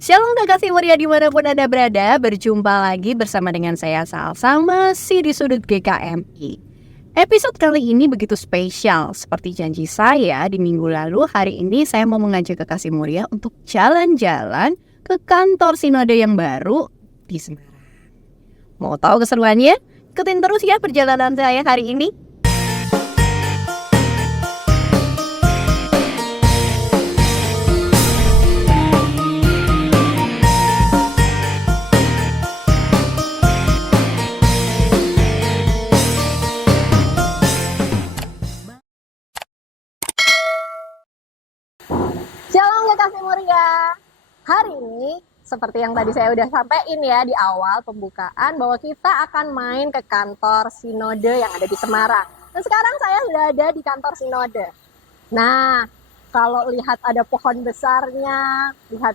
Shalom kekasih muria dimanapun Anda berada, berjumpa lagi bersama dengan saya Salsa, masih di sudut GKMI. Episode kali ini begitu spesial, seperti janji saya di minggu lalu. Hari ini saya mau mengajak kekasih muria untuk jalan-jalan ke kantor sinode yang baru di Semarang. Mau tahu keseruannya? Ikutin terus ya perjalanan saya hari ini. Shalom kekasih muria. Hari ini seperti yang tadi saya udah sampaikan ya di awal pembukaan bahwa kita akan main ke kantor sinode yang ada di Semarang. Dan sekarang saya sudah ada di kantor sinode. Nah, kalau lihat ada pohon besarnya, lihat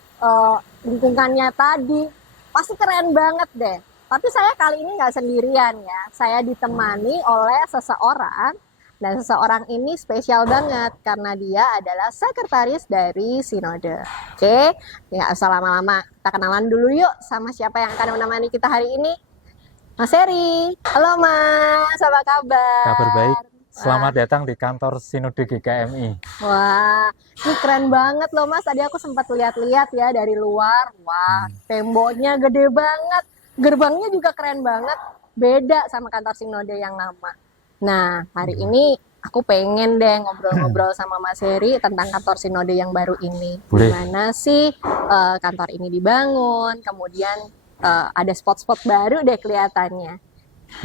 lingkungannya tadi, pasti keren banget deh. Tapi saya kali ini nggak sendirian ya. Saya ditemani oleh seseorang. Dan seseorang ini spesial banget karena dia adalah sekretaris dari Sinode. Oke, ya usah lama-lama, kita kenalan dulu yuk sama siapa yang akan menemani kita hari ini. Mas Heri, halo Mas, apa kabar? Kabar baik, selamat datang di kantor Sinode GKMI. Wah, ini keren banget loh Mas, tadi aku sempat lihat-lihat ya dari luar. Wah, temboknya gede banget, gerbangnya juga keren banget, beda sama kantor Sinode yang lama. Nah, hari ini aku pengen deh ngobrol-ngobrol sama Mas Heri tentang kantor sinode yang baru ini. Boleh. Gimana sih kantor ini dibangun, kemudian ada spot-spot baru deh kelihatannya.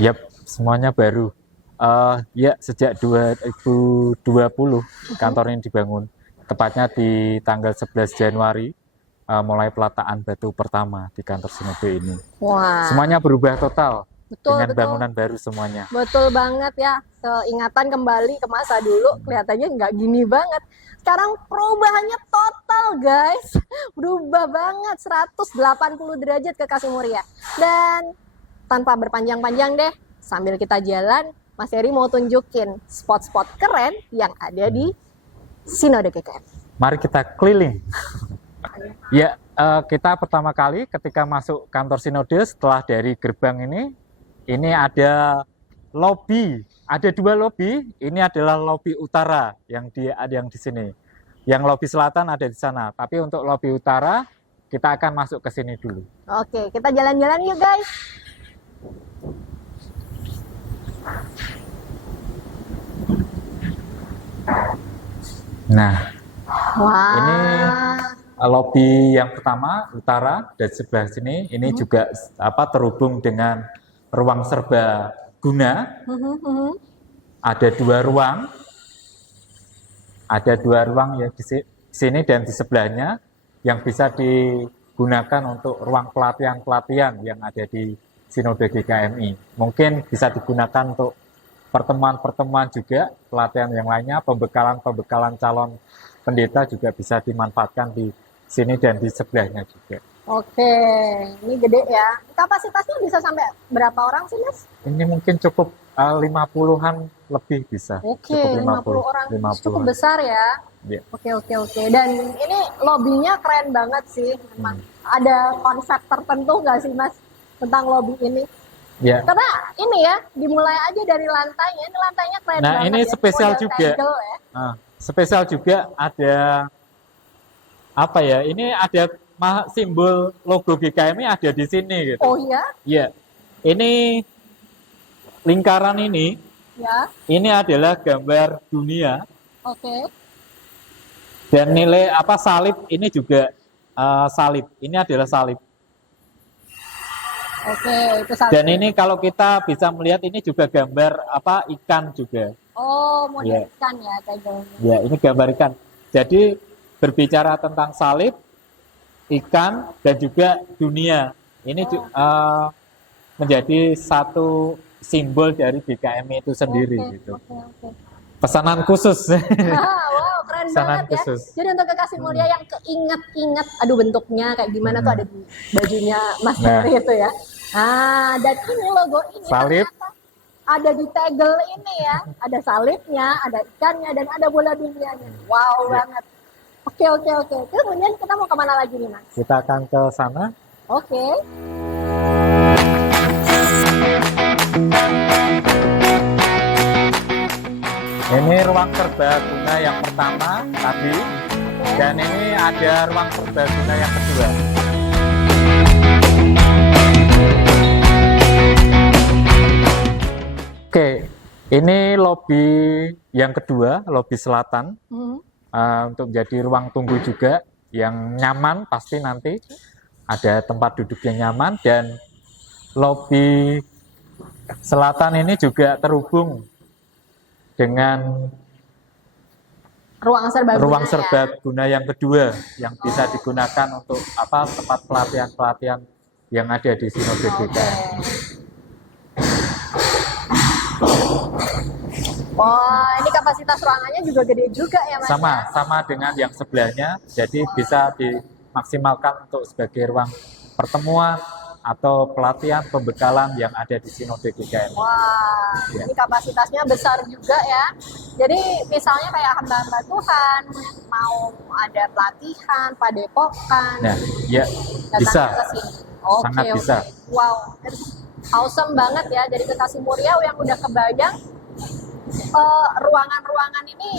Yap, semuanya baru. Ya, sejak 2020 kantor ini dibangun. Tepatnya di tanggal 11 Januari, mulai pelataan batu pertama di kantor Sinode ini. Wah, Semuanya berubah total. betul, Dengan betul. bangunan baru semuanya. Betul banget ya, keingatan kembali ke masa dulu, kelihatannya nggak gini banget. Sekarang perubahannya total guys, berubah banget 180 derajat kekasih muria. Dan tanpa berpanjang-panjang deh, sambil kita jalan, Mas Heri mau tunjukin spot-spot keren yang ada di Sinode GKM. Mari kita keliling. Ya, kita pertama kali ketika masuk kantor Sinode setelah dari gerbang ini ada lobi, ada dua lobi. Ini adalah lobi utara yang di sini. Yang lobi selatan ada di sana. Tapi untuk lobi utara kita akan masuk ke sini dulu. Oke, kita jalan-jalan yuk guys. Nah, Wah. ini lobi yang pertama utara dan sebelah sini ini juga terhubung dengan ruang serbaguna. Ada dua ruang ya di sini dan di sebelahnya yang bisa digunakan untuk ruang pelatihan yang ada di Sinode GKMI. Mungkin bisa digunakan untuk pertemuan-pertemuan juga, pelatihan yang lainnya, pembekalan calon pendeta juga bisa dimanfaatkan di sini dan di sebelahnya juga. Oke, ini gede ya. Kapasitasnya bisa sampai berapa orang sih, Mas? Ini mungkin cukup 50-an lebih bisa. Oke, Cukup 50 orang. 50-an. Cukup besar ya. Ya. Oke. Dan ini lobbynya keren banget sih. Memang ada konsep tertentu nggak sih, Mas, tentang lobby ini? Ya. Karena ini ya, dimulai aja dari lantainya. Ini lantainya keren Nah, banget ini ya. spesial Model juga. tegel ya. Nah, spesial juga ada ini ada simbol logo GKMI ada di sini gitu. Oh iya? Iya. Ini lingkaran ini Ya. ini adalah gambar dunia Oke. dan nilai salib ini juga salib. Ini adalah salib. Oke, itu satu. Dan ini kalau kita bisa melihat ini juga gambar ikan juga. Oh, model Ya. ikan ya tegelnya. Ya, ini gambar ikan. Jadi berbicara tentang salib, ikan, dan juga dunia. Ini menjadi satu simbol dari GKMI itu sendiri gitu. Oke. Pesanan khusus. Wow, keren Pesanan banget ya. khusus. Jadi untuk kekasih mulia yang keinget-inget, aduh bentuknya kayak gimana tuh ada di bajunya Mas Nah. Heri itu ya. Ah, dan ini logo ini Salib. ternyata ada di tegel ini ya. Ada salibnya, ada ikannya, dan ada bola dunianya. Wow Ya. banget. Oke, oke, oke. Terus kemudian kita mau kemana lagi nih, Mas? Kita akan ke sana. Oke. Ini ruang serbaguna yang pertama tadi, dan ini ada ruang serbaguna yang kedua. Oke, ini lobi yang kedua, lobi selatan, untuk menjadi ruang tunggu juga yang nyaman, pasti nanti ada tempat duduk yang nyaman, dan lobi selatan ini juga terhubung dengan Ruang serbaguna. ruang Ya. serbaguna yang kedua yang bisa digunakan untuk tempat pelatihan-pelatihan yang ada di Sinode GKMI. Wah, ini kapasitas ruangannya juga gede juga ya, Mas? Sama dengan yang sebelahnya, jadi bisa dimaksimalkan untuk sebagai ruang pertemuan atau pelatihan pembekalan yang ada di Sinode GKMI. Wah, Ya. ini kapasitasnya besar juga ya. Jadi misalnya kayak hamba-hamba Tuhan mau ada pelatihan, padepokan, Nah, ya datang bisa, ke sini. Oke, sangat oke. bisa. Wow, it's awesome banget ya. Dari Kekasih Muria yang udah kebayang ruangan-ruangan ini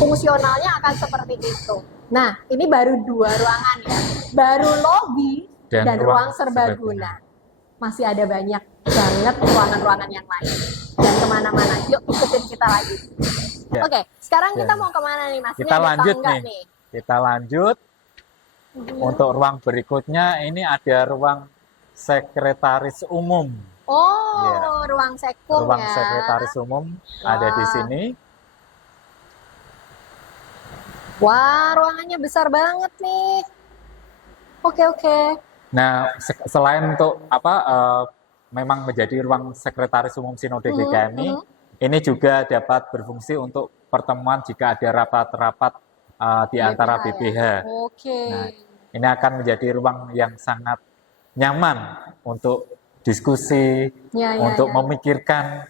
fungsionalnya akan seperti itu. Nah, ini baru 2 ruangan ya. Baru lobi dan ruang serbaguna. Masih ada banyak banget ruangan-ruangan yang lain. Dan kemana-mana. Yuk ikutin kita lagi. Ya. Oke, sekarang Ya. kita mau kemana nih, Mas? Ini Kita ada lanjut tangga nih. Kita lanjut. Untuk ruang berikutnya, ini ada ruang sekretaris umum. Oh, Ya. ruang sekum Ruang ya. sekretaris umum ada di Wah. sini. Wah, ruangannya besar banget nih. Oke, oke. Nah, selain untuk memang menjadi ruang sekretaris umum Sinode GKMI, ini juga dapat berfungsi untuk pertemuan jika ada rapat-rapat di antara BPH. Ya? Oke. Nah, ini akan menjadi ruang yang sangat nyaman untuk diskusi, Ya, untuk memikirkan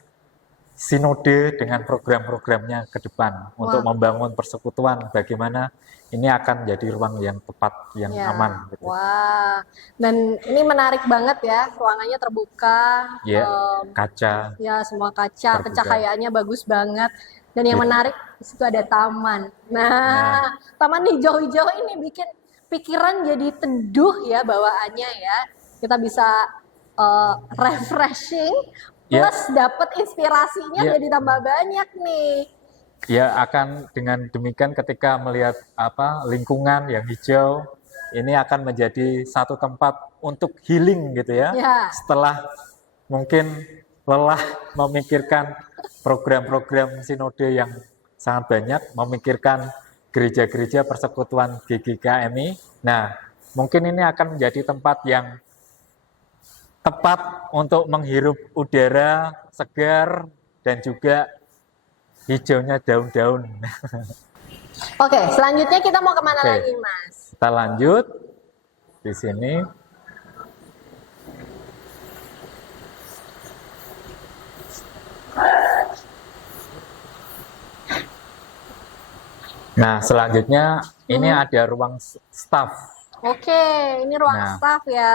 Sinode dengan program-programnya ke depan, untuk membangun persekutuan, bagaimana ini akan menjadi ruang yang tepat, yang Ya. aman. Gitu. Wah, dan ini menarik banget ya, ruangannya terbuka, Ya, kaca. ya semua kaca, Terbuka. pencahayaannya bagus banget. Dan yang Ya. menarik di situ ada taman. Nah, taman hijau-hijau ini bikin pikiran jadi teduh ya bawaannya ya. Kita bisa refreshing, Ya. plus dapat inspirasinya Ya. jadi tambah banyak nih. Ya, akan dengan demikian ketika melihat lingkungan yang hijau, ini akan menjadi satu tempat untuk healing gitu ya. Ya. Setelah mungkin lelah memikirkan program-program sinode yang sangat banyak, memikirkan gereja-gereja persekutuan GKMI. Nah, mungkin ini akan menjadi tempat yang tepat untuk menghirup udara segar dan juga hijaunya daun-daun. Oke, selanjutnya kita mau kemana Oke. lagi, Mas? Kita lanjut di sini. Nah, selanjutnya ini ada ruang staff. Oke, ini ruang Nah. staff ya.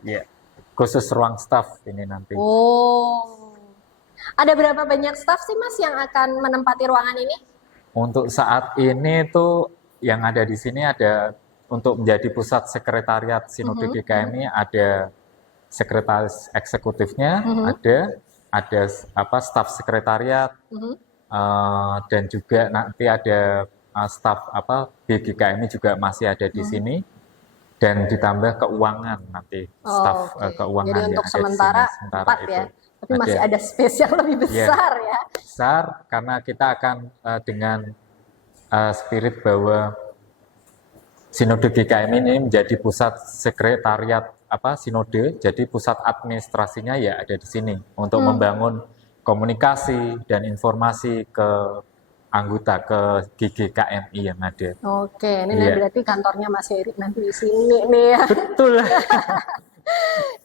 Ya, khusus ruang staff ini nanti. Oh. Ada berapa banyak staff sih, Mas, yang akan menempati ruangan ini? Untuk saat ini tuh yang ada di sini ada untuk menjadi pusat sekretariat Sinode GKMI ada sekretaris eksekutifnya, ada staf sekretariat, dan juga nanti ada staf BGKMI juga masih ada di sini, dan ditambah keuangan nanti staf Oke. keuangan Jadi yang untuk ada sementara di sini. 4 ya. Tapi masih ada space yang lebih besar ya. Besar karena kita akan dengan spirit bahwa Sinode GKMI ini menjadi pusat sekretariat sinode, jadi pusat administrasinya ya ada di sini untuk membangun komunikasi dan informasi ke anggota ke GKMI yang ada. Oke, ini Iya. berarti kantornya Mas Heri nanti di sini nih ya. Betul.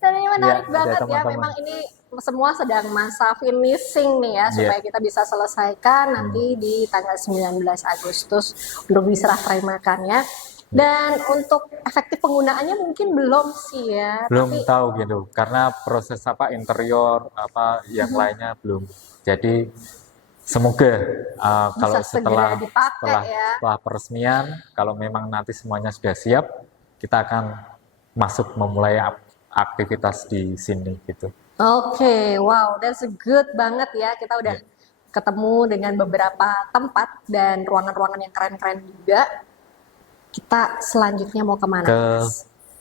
Dan ini menarik Iya, ada banget ya. teman-teman. Memang ini semua sedang masa finishing nih ya, supaya kita bisa selesaikan nanti di tanggal 19 Agustus untuk diserah terimakan ya. Dan untuk efektif penggunaannya mungkin belum sih ya. Belum tapi tahu gitu, karena proses interior yang lainnya belum. Jadi semoga kalau segera dipakai ya. setelah peresmian, kalau memang nanti semuanya sudah siap, kita akan masuk memulai aktivitas di sini gitu. Oke, wow, that's good banget ya. Kita udah ketemu dengan beberapa tempat dan ruangan-ruangan yang keren-keren juga. Kita selanjutnya mau kemana? Ke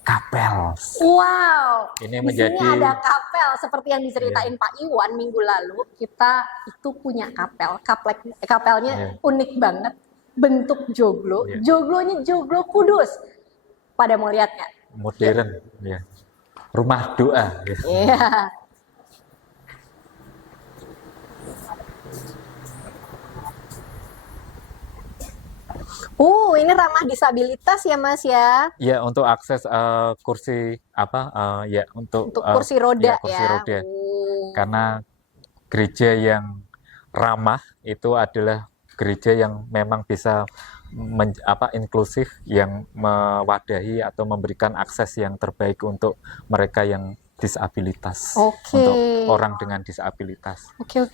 kapel. Wow, Ini di menjadi sini ada kapel seperti yang diceritain Pak Iwan minggu lalu. Kita itu punya kapel, kapelnya unik banget, bentuk joglo, joglonya joglo kudus. Pada mau lihat nggak? Modern, ya. Rumah doa. Gitu. Iya. Ini ramah disabilitas ya Mas ya? Ya, untuk akses kursi untuk kursi roda kursi ya. roda. Karena gereja yang ramah itu adalah gereja yang memang bisa inklusif, yang mewadahi atau memberikan akses yang terbaik untuk mereka yang disabilitas, untuk orang dengan disabilitas. Oke.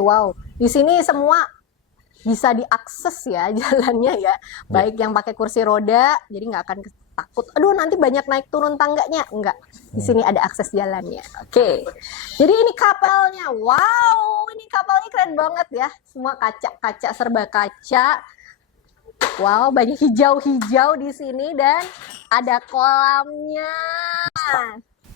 Wow. Di sini semua bisa diakses ya jalannya ya, baik yang pakai kursi roda, jadi nggak akan takut, aduh nanti banyak naik turun tangganya, enggak, di sini ada akses jalannya. Oke, jadi ini kapelnya, wow, ini kapelnya keren banget ya, semua kaca serba kaca, wow, banyak hijau-hijau di sini dan ada kolamnya.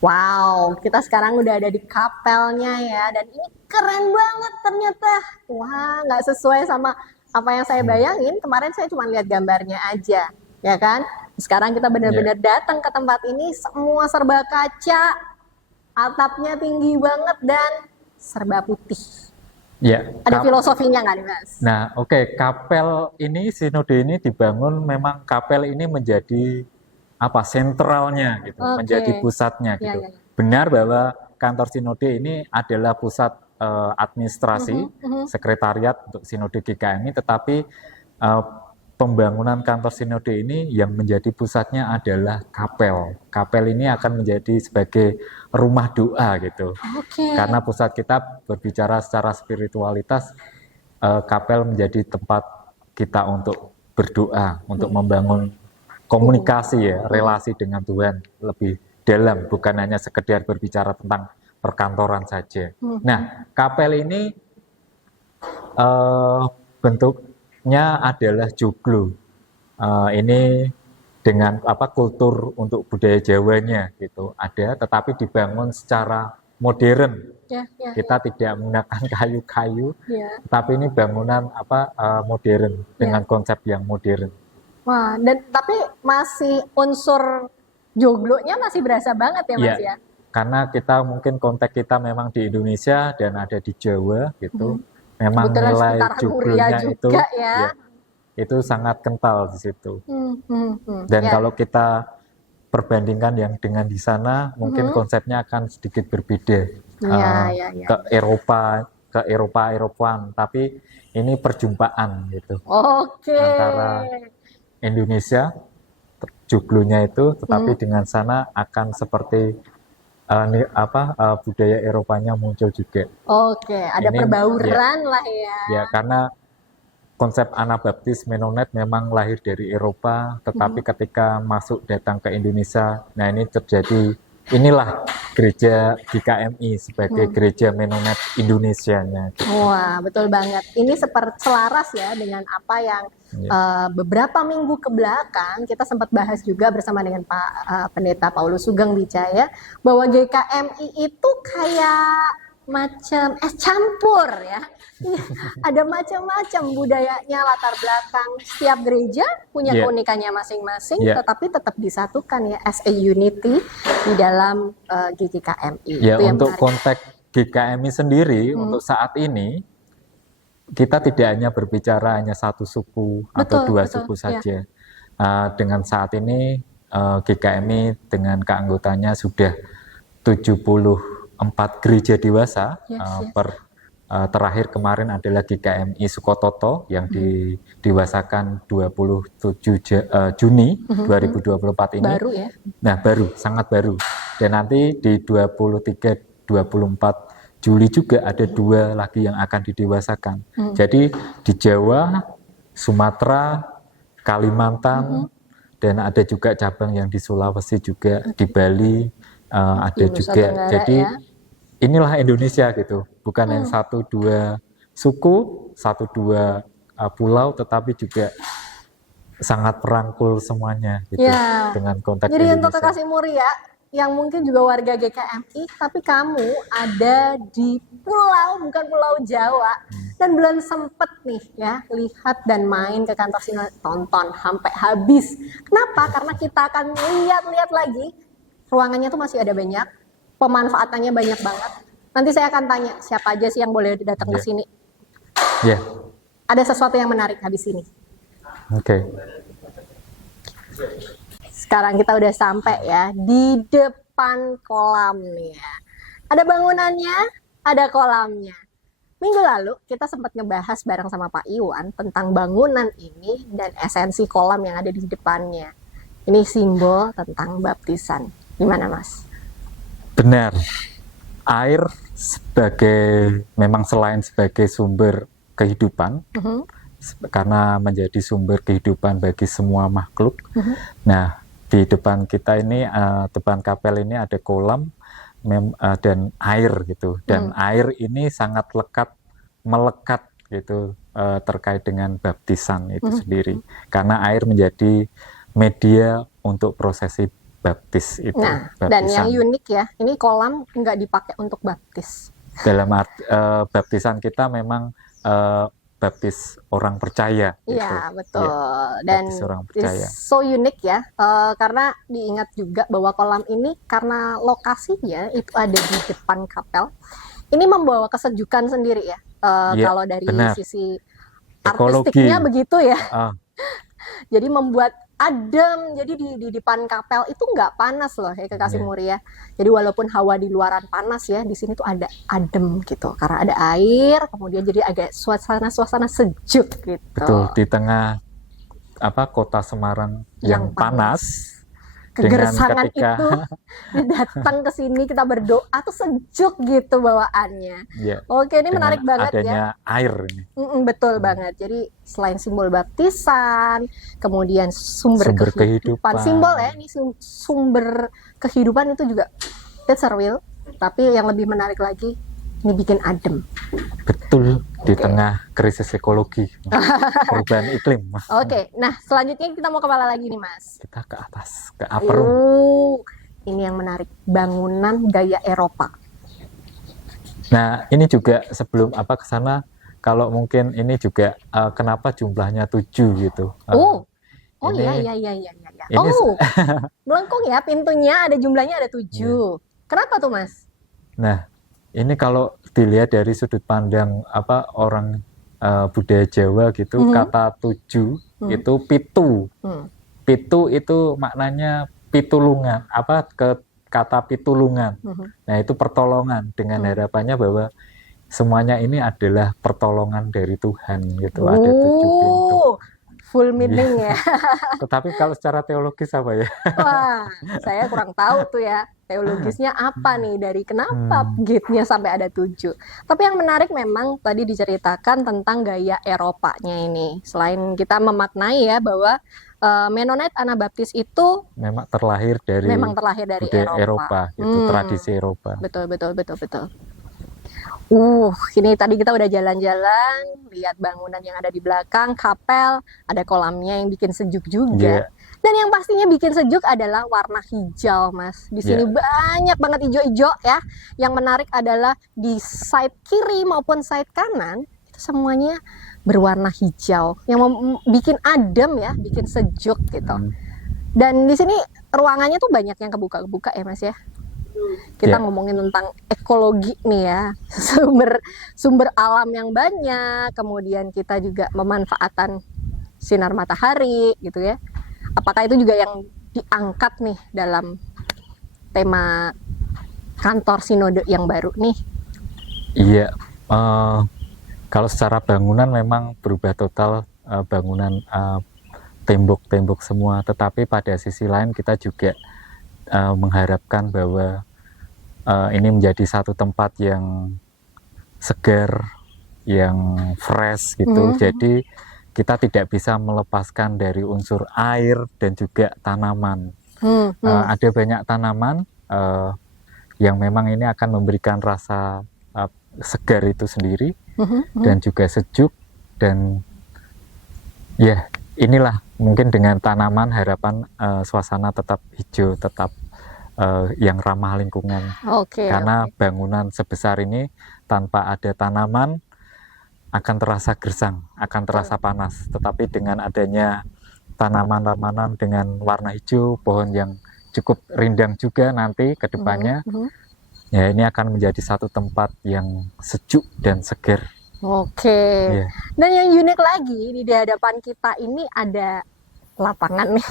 Wow, kita sekarang udah ada di kapelnya ya, dan ini keren banget ternyata. Wah, nggak sesuai sama apa yang saya bayangin. Kemarin saya cuma lihat gambarnya aja, ya kan? Sekarang kita benar-benar datang ke tempat ini, semua serba kaca, atapnya tinggi banget dan serba putih. Ya. Ada filosofinya nggak nih Mas? Nah, kapel ini, sinode ini dibangun, memang kapel ini menjadi sentralnya gitu, menjadi pusatnya gitu. Benar bahwa kantor sinode ini adalah pusat administrasi, sekretariat untuk sinode GKMI, tetapi pembangunan kantor sinode ini yang menjadi pusatnya adalah kapel. Kapel ini akan menjadi sebagai rumah doa gitu. Karena pusat kita berbicara secara spiritualitas, kapel menjadi tempat kita untuk berdoa, untuk membangun komunikasi ya, relasi dengan Tuhan lebih dalam, bukan hanya sekedar berbicara tentang perkantoran saja. Nah, kapel ini bentuknya adalah joglo. Ini dengan kultur untuk budaya Jawanya gitu ada, tetapi dibangun secara modern. Kita tidak menggunakan kayu-kayu, tapi ini bangunan modern dengan konsep yang modern. Wah, tapi masih unsur joglonya masih berasa banget ya Mas ya? Karena kita mungkin konteks kita memang di Indonesia dan ada di Jawa gitu. Memang nilai joglonya itu sangat kental di situ. Dan kalau kita perbandingkan yang dengan di sana, mungkin konsepnya akan sedikit berbeda. Ke Eropa-Eropaan, tapi ini perjumpaan gitu. Antara Indonesia joglonya itu, tetapi dengan sana akan seperti budaya Eropanya muncul juga. Ada perbauran lah ya. Ya, karena konsep Anabaptis Menonet memang lahir dari Eropa, tetapi ketika datang ke Indonesia, nah ini terjadi, inilah gereja GKMI sebagai gereja Menonet Indonesianya. Gitu. Wah, betul banget. Ini selaras ya dengan apa yang beberapa minggu ke belakang kita sempat bahas juga bersama dengan Pak Pendeta Paulus Sugeng Wijaya, bahwa GKMI itu kayak macam es campur ya. Ada macam-macam budayanya, latar belakang. Setiap gereja punya keunikannya masing-masing, tetapi tetap disatukan ya as a unity di dalam GKMI. Ya, untuk konteks GKMI sendiri untuk saat ini kita tidak hanya berbicara hanya satu suku atau dua suku saja. Dengan saat ini GKMI dengan keanggotanya sudah 74 4 gereja dewasa. Yes. Terakhir kemarin adalah GKMI Sukototo yang didewasakan 27 Juni 2024 ini. Baru ya? Nah, baru, sangat baru. Dan nanti di 23-24 Juli juga ada 2 lagi yang akan didewasakan. Jadi di Jawa, Sumatera, Kalimantan, dan ada juga cabang yang di Sulawesi juga, di Bali ada Nusa juga. Tenggara, Jadi ya. inilah Indonesia gitu, bukan yang 1-2 suku, 1-2 pulau, tetapi juga sangat merangkul semuanya gitu, Ya. dengan konteks Jadi untuk Indonesia. kekasih muria yang mungkin juga warga GKMI, tapi kamu ada di pulau, bukan Pulau Jawa, dan belum sempet nih ya lihat dan main ke kantor sini, tonton sampai habis. Kenapa? Karena kita akan lihat-lihat lagi, ruangannya tuh masih ada banyak, pemanfaatannya banyak banget. Nanti saya akan tanya siapa aja sih yang boleh datang ke Ya. sini. Ya, Ada sesuatu yang menarik habis ini. oke. Sekarang kita udah sampai ya di depan kolam nih ya. Ada bangunannya, ada kolamnya. Minggu lalu kita sempat ngebahas bareng sama Pak Iwan tentang bangunan ini dan esensi kolam yang ada di depannya. Ini simbol tentang baptisan. Gimana Mas? Benar. Air memang selain sebagai sumber kehidupan, karena menjadi sumber kehidupan bagi semua makhluk. Nah, di depan kita ini, depan kapel ini ada kolam dan air gitu. Dan air ini sangat melekat gitu, terkait dengan baptisan itu sendiri. Karena air menjadi media untuk prosesi baptis itu. Nah, baptisan. dan yang unik ya, ini kolam nggak dipakai untuk baptis. Dalam baptisan kita memang baptis orang percaya. Iya, gitu. betul. Ya, Dan baptis orang percaya. it's so unik ya, karena diingat juga bahwa kolam ini karena lokasinya itu ada di depan kapel, ini membawa kesejukan sendiri ya. Iya, Kalau dari benar. sisi Ekologi. artistiknya begitu ya. Ah, Jadi membuat adem. Jadi di depan kapel itu nggak panas loh ya kekasih Iya. muria. Jadi walaupun hawa di luaran panas ya, di sini tuh ada adem gitu. Karena ada air, kemudian jadi agak suasana sejuk gitu. betul, di tengah kota Semarang yang panas, dengan Kegersangan ketika itu datang ke sini kita berdoa tuh sejuk gitu bawaannya. ya, Oke, ini dengan menarik banget ya. adanya air ini, Betul banget. Jadi selain simbol baptisan, kemudian sumber kehidupan. Simbol ya, ini sumber kehidupan itu juga that's real. Tapi yang lebih menarik lagi, ini bikin adem. betul, di tengah krisis ekologi, perubahan iklim. Oke, nah selanjutnya kita mau kemana lagi nih Mas? Kita ke atas, ke upper room. Ini yang menarik, bangunan gaya Eropa. Nah, ini juga sebelum ke sana, kalau mungkin ini juga kenapa jumlahnya 7 gitu. Iya. Ini Melengkung ya pintunya, ada jumlahnya ada 7. Kenapa tuh Mas? Nah, ini kalau dilihat dari sudut pandang orang budaya Jawa gitu, kata 7 itu pitu. Pitu itu maknanya pitulungan, kata pitulungan. Nah, itu pertolongan, dengan harapannya bahwa semuanya ini adalah pertolongan dari Tuhan gitu. Ada 7 pintu. Full meaning ya. Tetapi kalau secara teologis apa ya? Wah, saya kurang tahu tuh ya teologisnya apa nih dari kenapa gate-nya sampai ada 7. Tapi yang menarik memang tadi diceritakan tentang gaya Eropanya ini. Selain kita memaknai ya bahwa Mennonite Anabaptis itu memang terlahir dari budaya Eropa gitu, tradisi Eropa. Betul. Ini tadi kita udah jalan-jalan, lihat bangunan yang ada di belakang, kapel, ada kolamnya yang bikin sejuk juga. Yeah. Dan yang pastinya bikin sejuk adalah warna hijau, Mas. Di sini banyak banget hijau-hijau ya. Yang menarik adalah di side kiri maupun side kanan, itu semuanya berwarna hijau. Yang bikin adem ya, bikin sejuk gitu. Dan di sini ruangannya tuh banyak yang kebuka-kebuka ya, Mas ya. Kita ngomongin tentang ekologi nih ya, sumber alam yang banyak, kemudian kita juga memanfaatkan sinar matahari gitu ya. Apakah itu juga yang diangkat nih dalam tema kantor sinode yang baru nih? Iya, kalau secara bangunan memang berubah total, bangunan, tembok-tembok semua. Tetapi pada sisi lain kita juga mengharapkan bahwa ini menjadi satu tempat yang segar, yang fresh gitu. Jadi kita tidak bisa melepaskan dari unsur air dan juga tanaman. Ada banyak tanaman yang memang ini akan memberikan rasa segar itu sendiri dan juga sejuk, dan ya inilah mungkin dengan tanaman harapan suasana tetap hijau, tetap yang ramah lingkungan. Karena bangunan sebesar ini tanpa ada tanaman akan terasa gersang, akan terasa panas. Tetapi dengan adanya tanaman-tanaman dengan warna hijau, pohon yang cukup rindang juga nanti ke depannya, ya ini akan menjadi satu tempat yang sejuk dan segar. Yeah. Dan yang unik lagi di hadapan kita ini ada lapangan nih.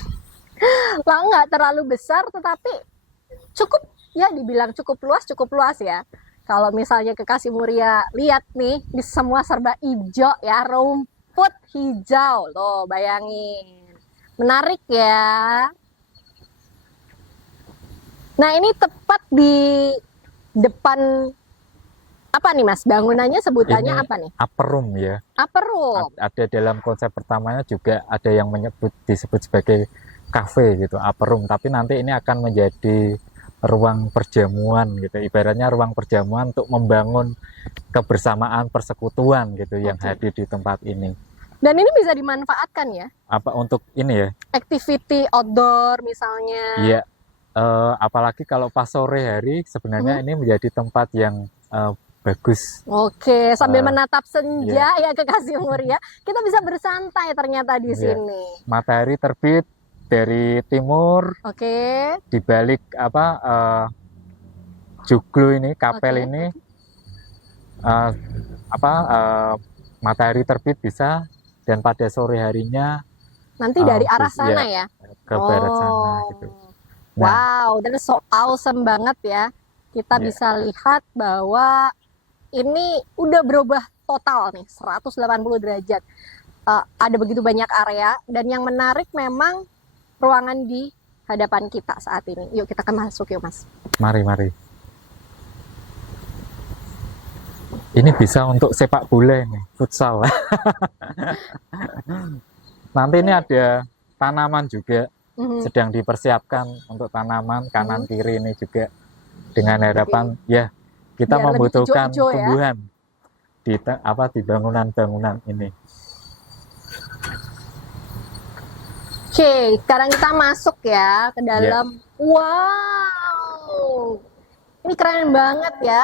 Nggak terlalu besar, tetapi cukup ya, dibilang cukup luas ya. Kalau misalnya ke Kasih Muria, lihat nih, di semua serba hijau ya, rumput hijau. Loh, bayangin. Menarik ya. Nah, ini tepat di depan apa nih Mas? Bangunannya sebutannya Ini apa nih? upper room ya. Upper room. Ada dalam konsep pertamanya juga ada yang disebut sebagai cafe gitu, upper room. Tapi nanti ini akan menjadi ruang perjamuan gitu. Ibaratnya ruang perjamuan untuk membangun kebersamaan, persekutuan gitu yang hadir di tempat ini. Dan ini bisa dimanfaatkan ya? Apa untuk ini ya? Activity outdoor misalnya. Iya. Apalagi kalau pas sore hari sebenarnya ini menjadi tempat yang bagus. Sambil menatap senja ya ke Kasih Muria, kita bisa bersantai ternyata di sini. Matahari terbit dari timur. Di balik joglo ini, kapel ini, matahari terbit bisa, dan pada sore harinya nanti dari arah sana ya, ke barat sana gitu. Wow, dan so awesome banget ya. Kita bisa lihat bahwa ini udah berubah total nih 180 derajat. Ada begitu banyak area, dan yang menarik memang ruangan di hadapan kita saat ini. Yuk kita masuk yuk Mas. Mari. Ini bisa untuk sepak bola ini, futsal. Nanti ini ada tanaman juga, sedang dipersiapkan untuk tanaman kanan kiri ini juga, dengan harapan ya kita membutuhkan tumbuhan di bangunan-bangunan ini. Sekarang kita masuk ya ke dalam. Wow, ini keren banget ya.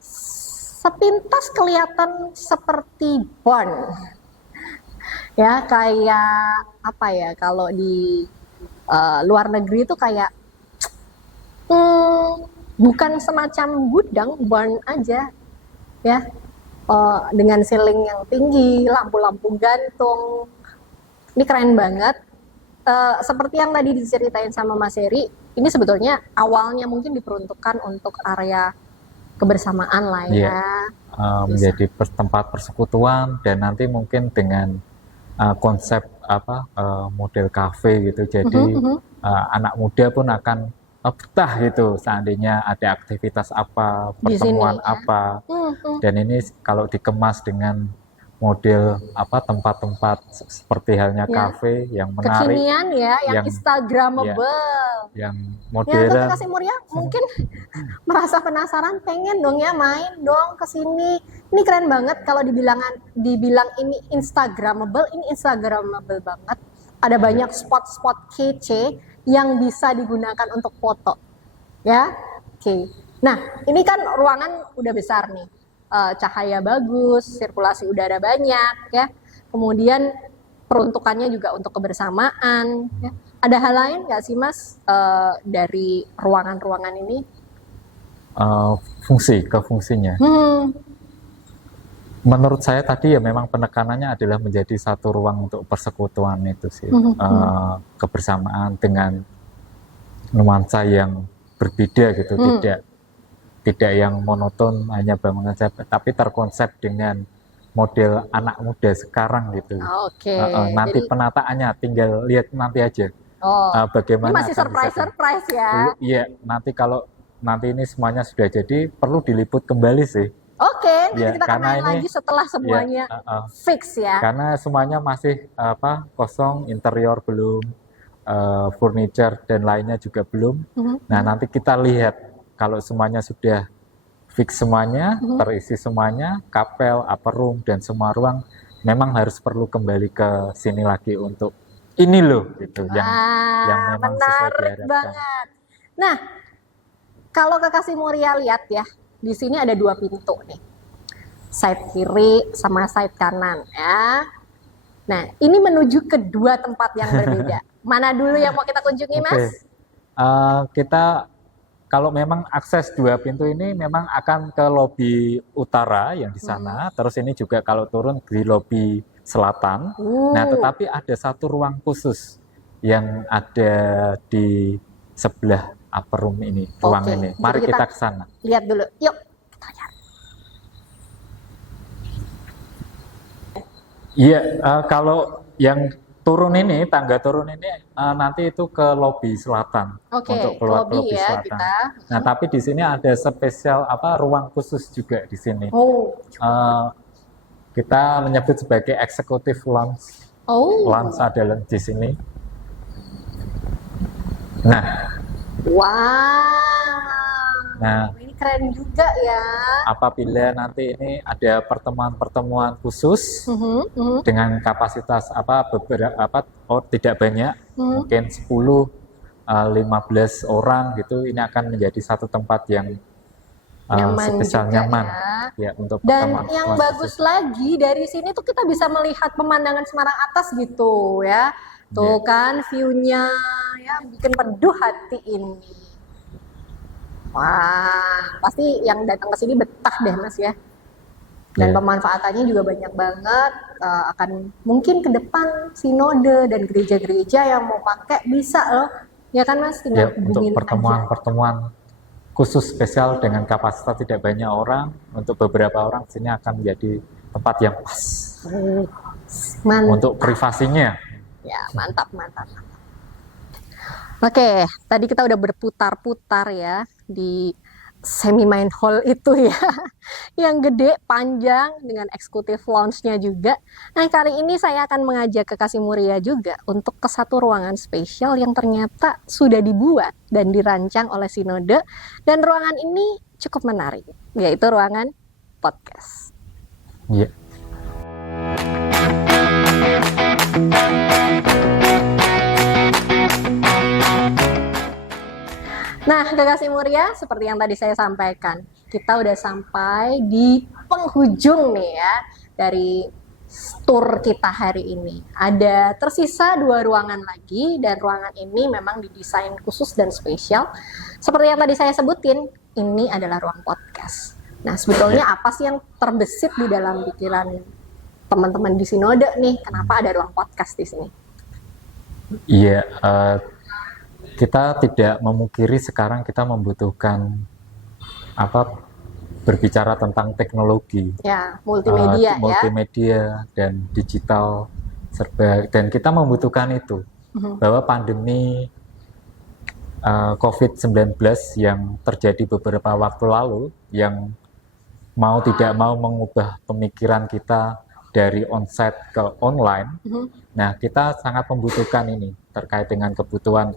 Sepintas kelihatan seperti barn. Ya, kayak apa ya, kalau di luar negeri itu kayak bukan semacam gudang, barn aja ya, dengan ceiling yang tinggi, lampu-lampu gantung. Ini keren banget. Seperti yang tadi diceritain sama Mas Heri, ini sebetulnya awalnya mungkin diperuntukkan untuk area kebersamaan lah ya. Menjadi tempat persekutuan, dan nanti mungkin dengan konsep model cafe gitu. Jadi anak muda pun akan betah gitu seandainya ada aktivitas apa, pertemuan apa. Dan ini kalau dikemas dengan model tempat-tempat seperti halnya kafe yang menarik, kekinian ya, yang instagramable, yang modern. Ya, Kasih Muria mungkin merasa penasaran, pengen dong ya main dong ke sini. Ini keren banget kalau dibilang ini instagramable, banget. Ada banyak spot-spot kece yang bisa digunakan untuk foto. Ya. Nah, ini kan ruangan udah besar nih. Cahaya bagus, sirkulasi udara banyak ya. Kemudian peruntukannya juga untuk kebersamaan ya. Ada hal lain nggak sih Mas dari ruangan-ruangan ini? Fungsinya. Menurut saya tadi ya memang penekanannya adalah menjadi satu ruang untuk persekutuan itu sih. Kebersamaan dengan nuansa yang berbeda gitu, tidak yang monoton hanya bangunan saja, tapi terkonsep dengan model anak muda sekarang gitu. Oke. Nanti Jadi, penataannya tinggal lihat nanti aja. Ini ini bagaimana masih akan bisa surprise ya. Iya, nanti kalau nanti ini semuanya sudah jadi, perlu diliput kembali sih. Oke, nanti Ya, kita akan karena main ini lagi setelah semuanya fix ya. karena semuanya masih kosong, interior belum, furniture dan lainnya juga belum. Nah, nanti kita lihat kalau semuanya sudah fix semuanya, terisi semuanya, kapel, upper room dan semua ruang, memang harus perlu kembali ke sini lagi untuk ini loh gitu yang memang sesuai Menarik diharapkan. banget. Nah, kalau Kekasih Muria lihat ya, di sini ada 2 pintu nih. Side kiri sama side kanan ya. Nah, ini menuju ke 2 tempat yang berbeda. Mana dulu yang mau kita kunjungi, Mas? Kita kalau memang akses 2 pintu ini memang akan ke lobi utara yang di sana, terus ini juga kalau turun di lobi selatan. Nah, tetapi ada satu ruang khusus yang ada di sebelah upper room ini, ruang ini. Mari kita ke sana. Lihat dulu. Yuk, kita lihat. Iya, kalau yang turun ini, tangga turun ini nanti itu ke lobi selatan untuk keluar ke lobi selatan. Kita. Nah, tapi di sini ada spesial ruang khusus juga di sini. Kita menyebut sebagai executive lounge. Lounge adalah di sini. Nah, Nah, ini keren juga ya. Apabila nanti ini ada pertemuan-pertemuan khusus dengan kapasitas beberapa tidak banyak, mungkin 10-15 orang gitu, ini akan menjadi satu tempat yang spesial nyaman ya untuk pertemuan. Dan yang bagus lagi dari sini tuh kita bisa melihat pemandangan Semarang atas gitu ya. Tuh kan view-nya ya bikin teduh hati ini. Wah, pasti yang datang ke sini betah deh Mas ya. Dan pemanfaatannya juga banyak banget. Akan mungkin ke depan sinode dan gereja-gereja yang mau pakai bisa loh. Ya kan Mas, tinggal untuk pertemuan-pertemuan khusus spesial dengan kapasitas tidak banyak orang, untuk beberapa orang sini akan menjadi tempat yang pas. Untuk privasinya. Ya, mantap. Oke, tadi kita udah berputar-putar ya di semi main hall itu ya, yang gede, panjang dengan eksekutif lounge-nya juga. Nah, kali ini saya akan mengajak Kekasih Muria juga untuk ke satu ruangan spesial yang ternyata sudah dibuat dan dirancang oleh Sinode, dan ruangan ini cukup menarik, yaitu ruangan podcast. Iya. Nah, Kekasih Muria, seperti yang tadi saya sampaikan, kita udah sampai di penghujung nih ya dari tour kita hari ini. Ada tersisa 2 ruangan lagi, dan ruangan ini memang didesain khusus dan spesial. Seperti yang tadi saya sebutin, ini adalah ruang podcast. Nah, sebetulnya apa sih yang terbesit di dalam pikiran teman-teman di Sinode nih? Kenapa ada ruang podcast di sini? Iya, kita tidak memungkiri sekarang kita membutuhkan berbicara tentang teknologi, multimedia dan digital serba, dan kita membutuhkan itu. Bahwa pandemi COVID-19 yang terjadi beberapa waktu lalu, yang mau tidak mau mengubah pemikiran kita dari onsite ke online. Nah, kita sangat membutuhkan ini terkait dengan kebutuhan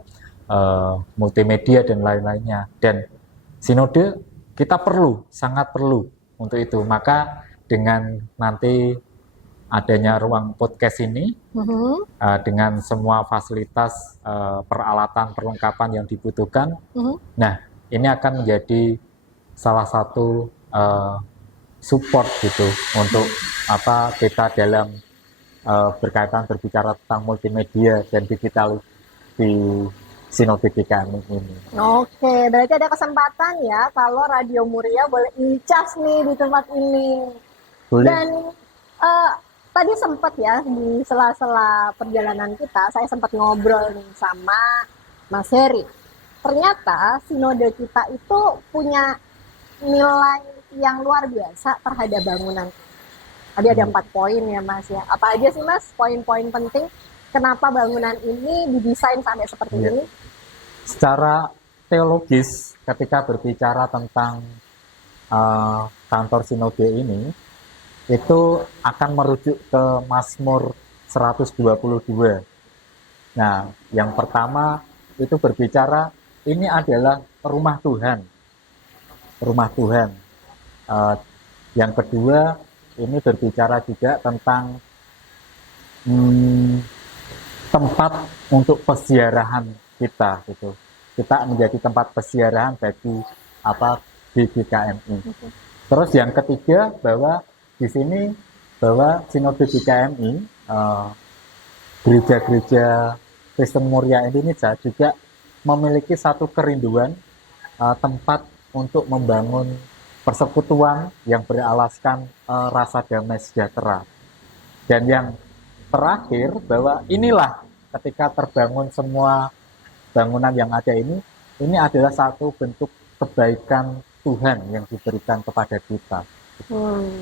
multimedia dan lain-lainnya, dan Sinode kita sangat perlu untuk itu. Maka dengan nanti adanya ruang podcast ini, dengan semua fasilitas, peralatan, perlengkapan yang dibutuhkan, nah ini akan menjadi salah satu support gitu untuk kita dalam berkaitan berbicara tentang multimedia dan digital di Sinode GKMI ini. Oke, berarti ada kesempatan ya kalau Radio Muria boleh incas nih di tempat ini. Boleh. Dan tadi sempat ya di sela-sela perjalanan kita, saya sempat ngobrol nih sama Mas Heri. ternyata sinode kita itu punya nilai yang luar biasa terhadap bangunan. Tadi ada 4 poin ya Mas ya. Apa aja sih Mas poin-poin penting kenapa bangunan ini didesain sampai seperti Iya. ini? Secara teologis, ketika berbicara tentang kantor sinode ini, itu akan merujuk ke Mazmur 122. Nah, yang pertama itu berbicara ini adalah rumah Tuhan. Rumah Tuhan. Yang kedua, ini berbicara juga tentang tempat untuk peziarahan kita gitu. Kita menjadi tempat peziarahan bagi GKMI. Terus yang ketiga bahwa di sini bahwa sinode GKMI, gereja-gereja Kristen Muria Indonesia juga memiliki satu kerinduan tempat untuk membangun persekutuan yang beralaskan rasa damai sejahtera. Dan yang terakhir bahwa inilah ketika terbangun semua bangunan yang ada ini adalah satu bentuk kebaikan Tuhan yang diberikan kepada kita.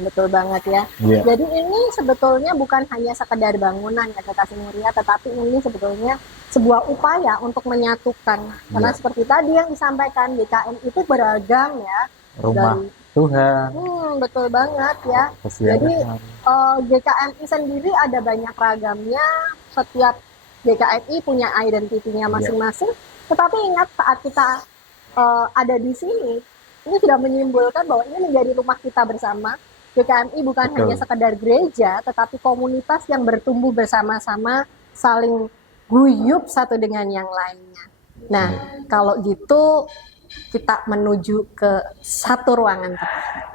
Betul banget ya. Yeah. Jadi ini sebetulnya bukan hanya sekedar bangunan ya Kasih Muria, tetapi ini sebetulnya sebuah upaya untuk menyatukan. Karena seperti tadi yang disampaikan, GKM itu beragam ya. Rumah Tuhan. Betul banget ya. Jadi GKMI sendiri ada banyak ragamnya. Setiap GKMI punya identitinya masing-masing. Tetapi ingat saat kita ada di sini, ini sudah menyimpulkan bahwa ini menjadi rumah kita bersama. GKMI bukan hanya sekedar gereja, tetapi komunitas yang bertumbuh bersama-sama, saling guyup satu dengan yang lainnya. Nah, kalau gitu kita menuju ke satu ruangan terakhir.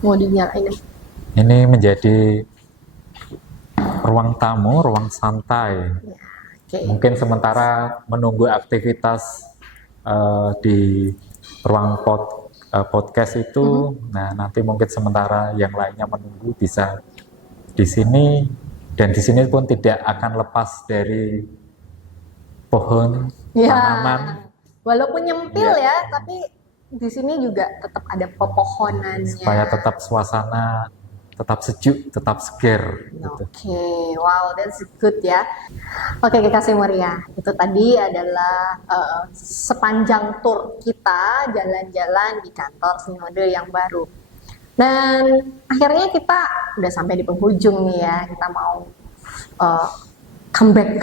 Mau dinyalain? Ini menjadi ruang tamu, ruang santai. Ya, okay. Mungkin sementara menunggu aktivitas di ruang podcast itu, nah nanti mungkin sementara yang lainnya menunggu bisa di sini, dan di sini pun tidak akan lepas dari pohon, tanaman. Walaupun nyempil ya, tapi di sini juga tetap ada pepohonannya. Supaya tetap suasana tetap sejuk, tetap seger. Oke, wow, that's good ya. Oke, Kasih Muria, itu tadi adalah sepanjang tur kita jalan-jalan di kantor sinode yang baru. Dan akhirnya kita udah sampai di penghujung nih ya, kita mau comeback.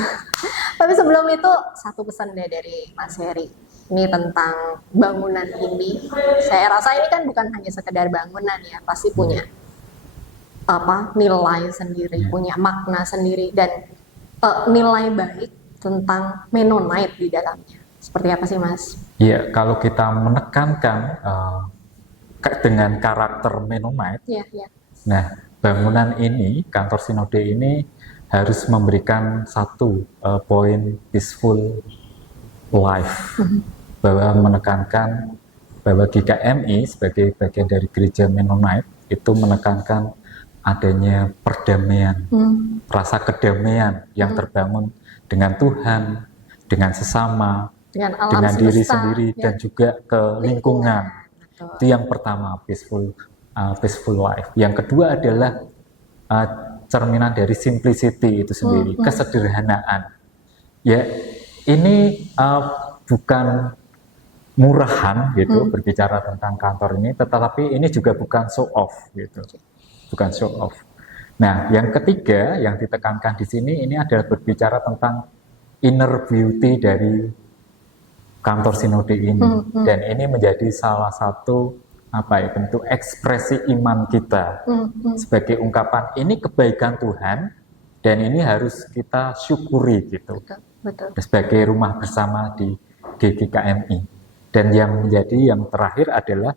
Tapi sebelum itu, satu pesan deh dari Mas Heri. Ini tentang bangunan ini. Saya rasa ini kan bukan hanya sekedar bangunan ya, pasti punya nilai sendiri, punya makna sendiri, dan nilai baik tentang Mennonite di dalamnya. Seperti apa sih Mas? Iya, kalau kita menekankan dengan karakter Mennonite, nah bangunan ini, kantor sinode ini harus memberikan satu poin peaceful life, bahwa menekankan bahwa GKMI sebagai bagian dari gereja Mennonite itu menekankan adanya perdamaian, rasa kedamaian yang terbangun dengan Tuhan, dengan sesama, dengan diri sendiri, dan juga ke lingkungan. Itu yang pertama, peaceful life. Yang kedua adalah cerminan dari simplicity itu sendiri, kesederhanaan. Ya, ini bukan murahan gitu, berbicara tentang kantor ini, tetapi ini juga bukan show off gitu. Bukan show off. Nah, yang ketiga yang ditekankan di sini ini adalah berbicara tentang inner beauty dari kantor sinode ini, dan ini menjadi salah satu bentuk ekspresi iman kita sebagai ungkapan ini kebaikan Tuhan, dan ini harus kita syukuri gitu. Betul. Sebagai rumah bersama di GKMI. Dan yang menjadi yang terakhir adalah,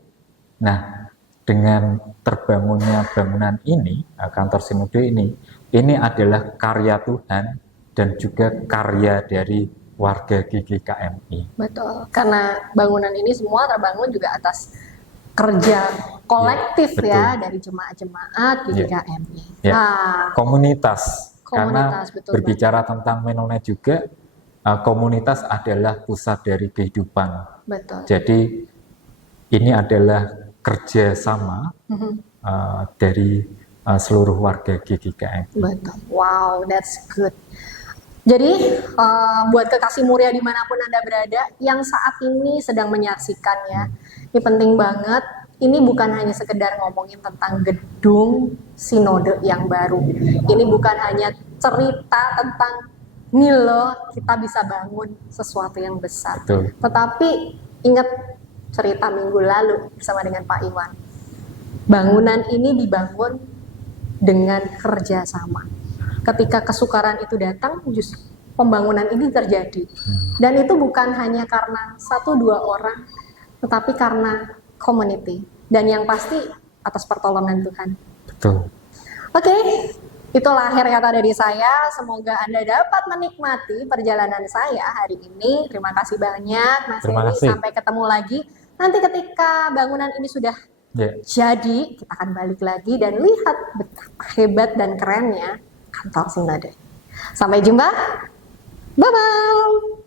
nah, dengan terbangunnya bangunan ini, kantor sinode ini adalah karya Tuhan dan juga karya dari warga GKMI. Betul, karena bangunan ini semua terbangun juga atas kerja kolektif dari jemaat-jemaat GKMI. Komunitas. Karena betul berbicara tentang Mennonite juga, komunitas adalah pusat dari kehidupan. Betul. Jadi ini adalah kerjasama dari seluruh warga GGKMI. Betul. Wow, that's good. Jadi buat kekasih muria dimanapun Anda berada yang saat ini sedang menyaksikannya, ini penting banget. Ini bukan hanya sekedar ngomongin tentang gedung sinode yang baru. Ini bukan hanya cerita tentang nih loh kita bisa bangun sesuatu yang besar. Betul. Tetapi ingat cerita minggu lalu bersama dengan Pak Iwan. Bangunan ini dibangun dengan kerjasama. Ketika kesukaran itu datang, justru pembangunan ini terjadi. Dan itu bukan hanya karena 1-2 orang, tetapi karena community. Dan yang pasti atas pertolongan Tuhan. Betul. Oke, itulah akhir kata dari saya. Semoga Anda dapat menikmati perjalanan saya hari ini. Terima kasih banyak, Mas Terima Heri. kasih. Sampai ketemu lagi. Nanti ketika bangunan ini sudah jadi, kita akan balik lagi dan lihat betapa hebat dan kerennya kantor sinode. Sampai jumpa. Bye-bye.